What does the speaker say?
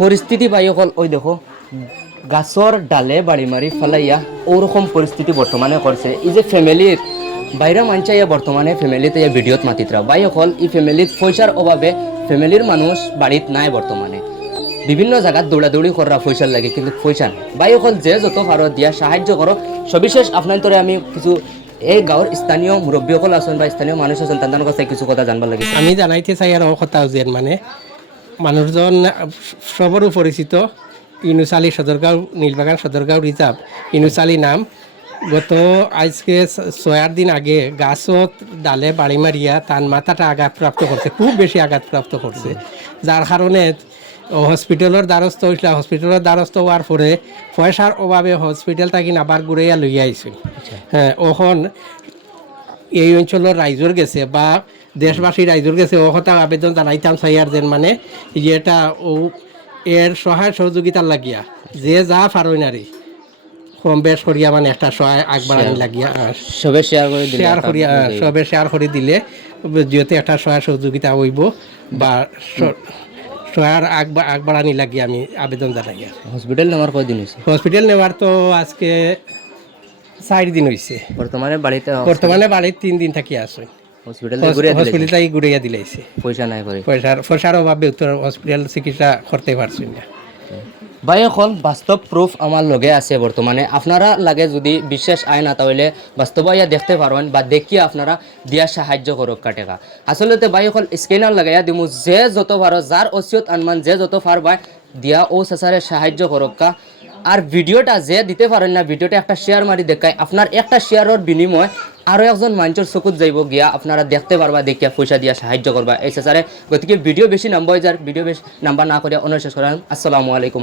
পরিস্থিতি ভাই অকল ওই দেখো গাছর ডালে বাড়ি মারি ফেলাইয়া ওরকম পরিস্থিতি বর্তমানে করছে এই যে ফ্যামিলির বাইরে মানচাইয়া বর্তমানে ফ্যামিলিতে ভিডিওত মাতিতরা ভাই অকল এই ফ্যামিলিত পয়সার অভাবে ফ্যামিলির মানুষ বাড়িত নাই বর্তমানে বিভিন্ন জায়গাত দৌড়াদৌড়ি করা পয়সার লাগে কিন্তু পয়সা নাই ভাই অকল যে যত পারো দিয়া সাহায্য করো সবিশেষ আপনার তোরে আমি কিছু এই গাঁৱৰ স্থানীয় মুৰব্বীসকল আছেন বা স্থানীয় মানুষ আছেন তাদের কাছে কিছু কথা জানবার লাগে আমি জানাইতে চাই আর কথা যে মানে মানুষজন সবরও পরিচিত ইনুচালি সদরগাঁও নীলবাগান সদরগাঁও রিজার্ভ ইনুচালি নাম গত আজকে 6-8 দিন আগে গাছত ডালে বাড়ি মারিয়া তার মাথাটা আঘাতপ্রাপ্ত করছে খুব বেশি আঘাতপ্রাপ্ত করছে যার কারণে হসপিটালের দ্বারস্থ হয়েছিল হসপিটালের দ্বারস্থ হওয়ার পরে পয়সার অভাবে হসপিটাল থাকি আবার ঘুরাইয়া লইয়া আইছিল হ্যাঁ ওখন এই অঞ্চলের রাইজর গেছে বা দেশবাসী রাইজর গেছে ও কথা আবেদন জানাইতাম চাইয়ার যেন মানে এটা ও এর সহায় সহযোগিতার লাগিয়া যে যা পারই নারী কম বেশ করিয়া মানে একটা সহায় আগবাড়ানি লাগিয়া সবে শেয়ার করে দিলে শেয়ার করিয়া সবে শেয়ার করে দিলে যেহেতু একটা সহায় সহযোগিতা হইব বা সহায় আগবাড়ানি লাগিয়ে আমি আবেদন জানাই হসপিটাল নেওয়ার কয়দিন হয়েছে হসপিটাল নেওয়ার তো আজকে 4 দিন হয়েছে বর্তমানে বাড়িতে 3 দিন থাকি আসে হসপিটাল ঘুরাইয়া দিলাইছে পয়সা নাই করে পয়সার অভাবে উত্তর হসপিটাল চিকিৎসা করতে পারছি না ভাই এখন বাস্তব প্রুফ আমার লগে আছে বর্তমানে আপনারা লাগে যদি বিশ্বাস আয় না তাহলে বাস্তব ইয়া দেখতে পারেন বা দেখিয়ে আপনারা দিয়া সাহায্য করুক টাকা আসলে ভাই এখন স্ক্যানার লাগাইয়া দিমু যে যত পারো যার অসিয়ত আনমান যে যত পারবা দিয়া ও সাসারে সাহায্য করুক আর ভিডিওটা যে দিতে পারেন না ভিডিওটা একটা শেয়ার মারি দেখায় আপনার একটা শেয়ারের বিনিময় আরও একজন মানুষের চকুত যাইব গিয়া আপনারা দেখতে পারবা দেখিয়া পয়সা দিয়া সাহায্য করবা এই সাসারে গতিকে ভিডিও বেশি নাম্বার হয়ে যার ভিডিও বেশি নাম্বার না করিয়া অনুশেষ করেন আসসালামু আলাইকুম।